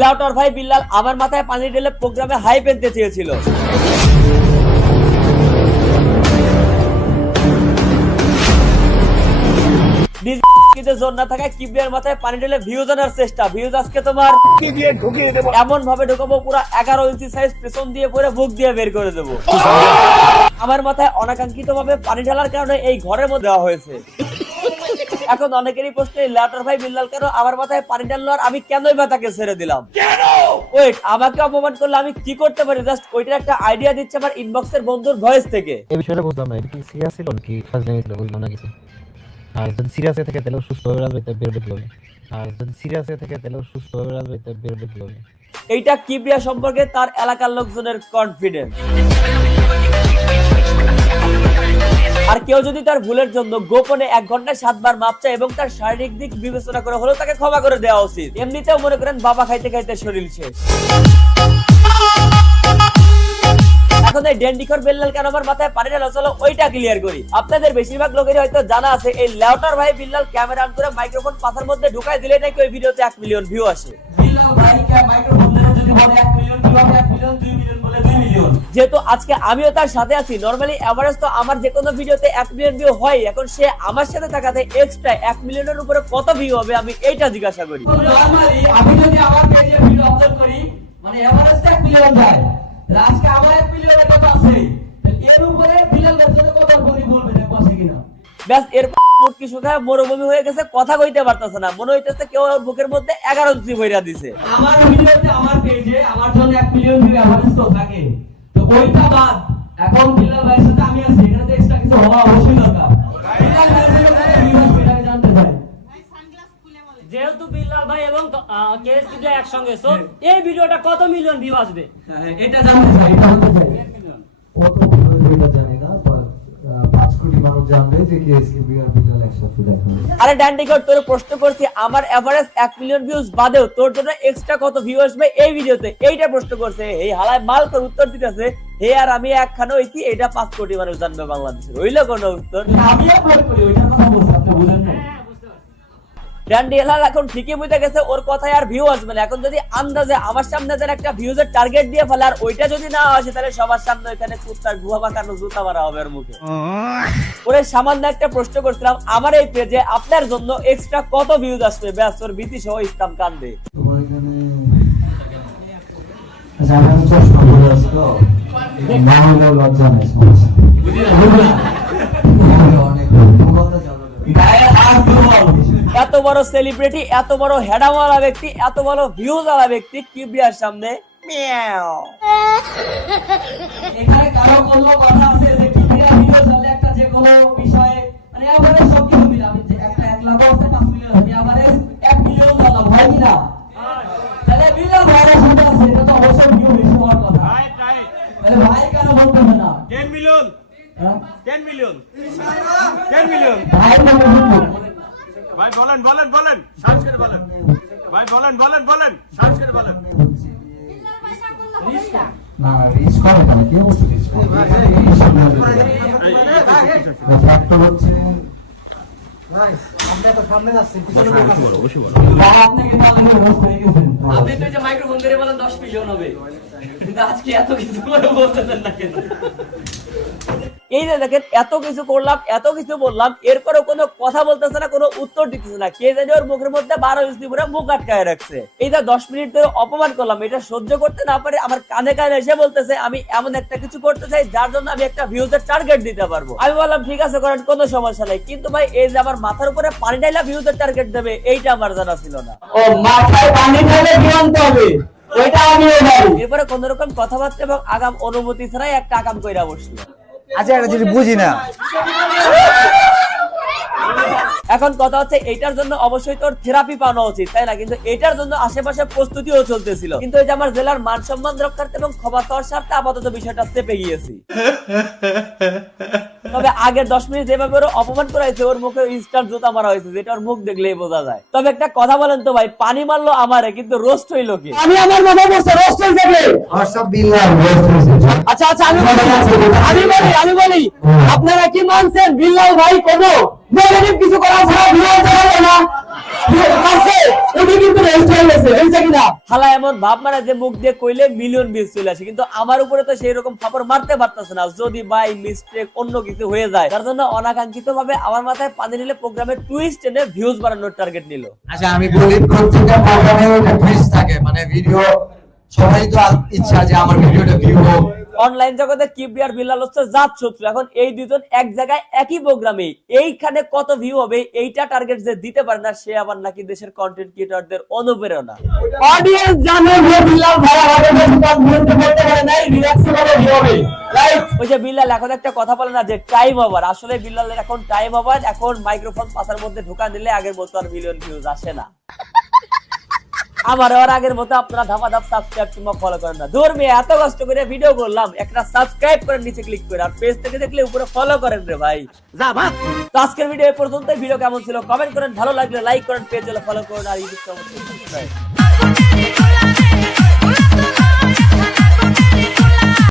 লাউটার ভাই বিল্লাল আমার মাথায় পানি ঢেলে প্রোগ্রামে হাইপ আনতে চেয়েছিল। জোর না থাকায় কিবরিয়ার মাথায় পানি ঢেলে ভিউজ আনার চেষ্টা। ভিউজ আজকে তোমার এমন ভাবে ঢুকাবো, পুরো 11 ইঞ্চি সাইজ পেছন দিয়ে পরে বুক দিয়ে বের করে দেবো। আমার মাথায় অনাকাঙ্ক্ষিত ভাবে পানি ঢালার কারণে এই ঘরের মধ্যে দেওয়া হয়েছে। এখন অনেকেরই প্রশ্ন, লাউটার ভাই বিল্লাল কেন আমার মাথায় পানি ঢাললো আর আমি কেনই বা তাকে ছেড়ে দিলাম? ওয়েট, আমাকে অপমান করলে আমি কি করতে পারি? জাস্ট ওইটার একটা আইডিয়া দিচ্ছে আমার ইনবক্সের বন্ধুর ভয়েস থেকে। এই বিষয়টা বুঝলাম না, এটা কি সিরিয়াস ছিল নাকি ফাজলামি ছিল বুঝলাম না কিছু। আর যদি সিরিয়াস থেকে তাহলে সুস্থভাবে রাজনীতিতে বেরোবে কিভাবে? এইটা কিবরিয়া সম্পর্কে তার এলাকার লোকজনের কনফিডেন্স। আর কেউ যদি তার ভুলের জন্য গোপনে 1 ঘন্টায় 7 বার মাপ চায় এবং তার শারীরিক দিক বিবেচনা করে হলেও তাকে ক্ষমা করে দেওয়া উচিত। এমনিতেও মনে করেন বাবা খাইতে খাইতে শরীর শেষ। এখন এই ডেন্ডিখর বিল্লাল কেন আমার মাথায় পানি ঢালা, চলো ওইটা ক্লিয়ার করি। আপনাদের বেশিরভাগ লোকেরই হয়তো জানা আছে এই লাউটার ভাই বিল্লাল ক্যামেরা অন করে মাইক্রোফোন পাছার মধ্যে ঢুকাই দিলে নাকি ওই ভিডিওতে 1 মিলিয়ন ভিউ আসে। বিল্লাল ভাই কে মাইক্রোফোন ধরে যদি বলে 1 মিলিয়ন ভিউ হবে, 1 মিলিয়ন 2 মিলিয়ন বলে 2 মিলিয়ন। যেহেতু আজকে আমিও তার সাথে আছি, নরমালি এভারেজ তো আমার যে কোনো ভিডিওতে 1 মিলিয়ন ভিউ হয়। এখন সে আমার সাথে থাকাতে এক্সট্রা 1 মিলিয়নের উপরে কত ভিউ হবে আমি এইটা জিজ্ঞাসা করি। নরমালি আমি যদি আমার পেজে ভিডিও আপলোড করি মানে এভারেজ 1 মিলিয়ন যায়, আজকে আমার 1 মিলিয়নের কথা আছে, এর উপরে বিল্লাল ভাই সাথে কত বলবে দেখো আছে কিনা। ব্যাস এর মুখ কি শুকায় মরুভূমি হয়ে গেছে, কথা কইতে পারতেছে না। মনে হইতেছে কেউ ওর বুকের মধ্যে 11 ইঞ্চি ভইরা দিছে। আমার ভিডিওতে আমার পেজে আমার জন্য 1 মিলিয়ন ভিউ এভারেজ তো থাকে, তো ওইটা বাদ এখন বিল্লাল ভাইয়ের সাথে আমি আছি, এখানে তো এক্সট্রা কিছু হওয়া অবশ্যই দরকার। বিল্লাল ভাইয়ের সাথে ভিউ আসবে এটা আমি জানতে চাই। যেহেতু বিল্লাল ভাই এবং কেএস কিবরিয়া একসঙ্গে, সো এই ভিডিওটা কত মিলিয়ন ভিউ আসবে এটা জানতে চাই, এটা জানতে চাই। কত ভিউ এটা জানি না, বাট 5 কোটি মানুষ জানবে যে কেএস কিবরিয়া বিল্লাল একসাথে দেখা হবে। আরে ড্যান্ডিকর, তোর প্রশ্ন করছি আমার এভারেজ 1 মিলিয়ন ভিউজ বাদেও তোর জন্য এক্সট্রা কত ভিউ আসবে এই ভিডিওতে, এইটা প্রশ্ন করছে। এই হালায় মাল করে উত্তর দিতেছে হে আর আমি একখানে হইছি এটা 5 কোটি মানুষ জানবে বাংলাদেশে। হইল কোন উত্তর? আমি আপলোড করি ওইটার কথা বলছি, আপনি বুঝেন না। ড্যান্ডিয়ালাল এখন ঠিকই বুঝতে গেছে ওর কথায় আর ভিউ আসবে না। এখন যদি আন্দাজে আমার সামনে যেন একটা ভিউজের টার্গেট দিয়ে ফেলে আর ওইটা যদি না আসে, তাহলে সবার সামনে এখানে কুত্তার গুহা বাঁকানো জুতা মারা হবে ওর মুখে। ওরে সামান্য একটা প্রশ্ন করছিলাম আমার এই পেজে আপনার জন্য এক্সট্রা কত ভিউজ আসবে, ব্যাস ওর ভীতি সহ ইসলাম কান্দে। তোমার এখানে আচ্ছা আমি চশমা পরে আছি তো না হলে লজ্জা নাই, সমস্যা অনেক কথা জানো গায়ে হাত দুর্বল। এত বড় সেলিব্রিটি, এত বড় হেডাওয়ালা ব্যক্তি, এত বড় ভিউজ ওয়ালা ব্যক্তি কিবরিয়ার সামনে মিয়াও। এখানে কারো কোনো কথা আছে যে কিবরিয়া ভিডিও চলে একটা যে কোনো বিষয়ে মানে এভারেজ সব কিছু মিলে আমি যে একটা 1 লাখ আছে 5 মিলিয়ন আমি এভারেজ 1 মিলিয়ন ডলার হয় কিনা, তাহলে বিল্লাল ভাইয়ের সাথে আছে, এটা তো অবশ্যই ভিউ বেশি হওয়ার কথা। তাহলে ভাই কেন বলতেছে না 10 মিলিয়ন 10 মিলিয়ন 10 মিলিয়ন ভাই নামে বলবো ভাই বলেন সাহস করে বলেন ভাই বলেন সাহস করে বলেন। না রিস্ক করে না, কেউ বলছে রিস্ক করে ফ্যাক্টর হচ্ছে ভাই আমরা তো সামনে যাচ্ছি, পিছনে ভাই আপনি কিন্তু আমাদের হোস্ট হয়ে গেছেন। আপনি তো যে মাইক্রোফোন ধরে বলেন 10 মিলিয়ন হবে, কিন্তু আজকে এত কিছু করে বলতেছেন না কেন? এই যে দেখেন এত কিছু করলাম, এত কিছু বললাম, এরপরেও কোনো কথা বলতেছে না, কোনো উত্তর দিতেছে না। কে জানি ওর মুখের মধ্যে 12 ইঞ্চি পুরো মুখ আটকায় রাখছে। এই যে 10 মিনিট ধরে অপমান করলাম, এটা সহ্য করতে না পারে আমার কানে কানে এসে বলতেছে আমি এমন একটা কিছু করতে চাই যার জন্য আমি একটা ভিউজের টার্গেট দিতে পারবো। আমি বললাম ঠিক আছে করেন, কোনো সমস্যা নাই, কিন্তু ভাই এই যে আমার মাথার উপরে পানি ঢাইলা ভিউজের টার্গেট দেবে এইটা আমার জানা ছিল না। ও মাথায় পানি ঢেলে কি আনতে হবে ওইটা আমিও জানি। এরপরে কোন রকম কথাবার্তা এবং আগাম অনুমতি ছাড়াই একটা আগাম কইরা বসলো। আচ্ছা একটা জিনিস বুঝি না, এখন কথা হচ্ছে এইটার জন্য অবশ্যই তোর থেরাপি পাওয়া উচিত, তাই না? কিন্তু এটার জন্য আশেপাশে প্রস্তুতিও চলতেছিল, কিন্তু এই যে আমার জেলার মান সম্মান রক্ষার্থে এবং ক্ষমা পাওয়ার স্বার্থে আপাতত বিষয়টা চেপে গিয়েছি। তবে আগের 10 মিনিট যেভাবে ওর অপমান করাইছে, ওর মুখে ইনস্ট্যান্ট জুতা মারা হয়েছে, যেটা ওর মুখ দেখলেই বোঝা যায়। তবে একটা কথা বলেন তো ভাই, পানি মারলো আমারে কিন্তু রোস্ট হইলো কি? আমি আমার মাথায় বসে রোস্ট হয়ে যাবে। আর সব বিল্লাল রোস্ট হয়েছে। আচ্ছা আমি বলি আপনারা কি মানছেন বিল্লাল ভাই কোনো নেগেটিভ কিছু করা ছাড়া ভিডিও চালাবে না? উনি কিন্তু রেস্ট হয়ে গেছে, হয়েছে কিনা? হালা এমন ভাব মানে যে মুখ দিয়ে কইলে মিলিয়ন ভিউজ চলে আসে, কিন্তু আমার উপরে তো সেই রকম ফাপড় মারতে পারতেছে না। যদি বাই মিস্টেক অন্য কিছু হয়ে যায়, তার জন্য অনাকাঙ্ক্ষিত ভাবে আমার মাথায় পানি নিলে প্রোগ্রামের টুইস্ট এনে ভিউজ বাড়ানোর টার্গেট নিল। আচ্ছা আমি বলি, প্রত্যেকটা প্রোগ্রামে একটা টুইস্ট থাকে, মানে ভিডিও সবাই তো ইচ্ছা যে আমার ভিডিওটা ভিউ হোক। অনলাইন জগতে কিবরি আর বিল্লাল হচ্ছে জাত শত্রু। এখন এই দুজন এক জায়গায় একই প্রোগ্রামে এইখানে কত ভিউ হবে এইটা টার্গেট যে দিতে পারে না, সে আবার নাকি দেশের কন্টেন্ট ক্রিয়েটরদের অনুপ্রেরণা। অডিয়েন্স জানে যে বিল্লাল ভাই আমাদের কাছে কনফিডেন্ট করতে পারে নাই, রিল্যাক্স করে ভিউ হবে, রাইট? ওই যে বিল্লাল এখন একটা কথা বলে না যে টাইম ওভার, আসলে বিল্লালের এখন টাইম ওভার। এখন মাইক্রোফোন পাশার মধ্যে ঢোকা দিলে আগের মতো আর মিলিয়ন ভিউজ আসে না। আমার আর আগের মতো আপনারা ধাপা ধাপ সাবস্ক্রাইব কিংবা ফলো করেন না। দূর মেয়ে, এত কষ্ট করে ভিডিও করলাম, একটা সাবস্ক্রাইব করে নিচে ক্লিক করে, আর পেজ থেকে দেখলে উপরে ফলো করেন রে ভাই। যা ভাত। তো আজকের ভিডিও এই পর্যন্ত। ভিডিও কেমন ছিল কমেন্ট করেন, ভালো লাগলে লাইক করেন, পেজ হলে ফলো করুন, আর ইউটিউব চ্যানেল সাবস্ক্রাইব।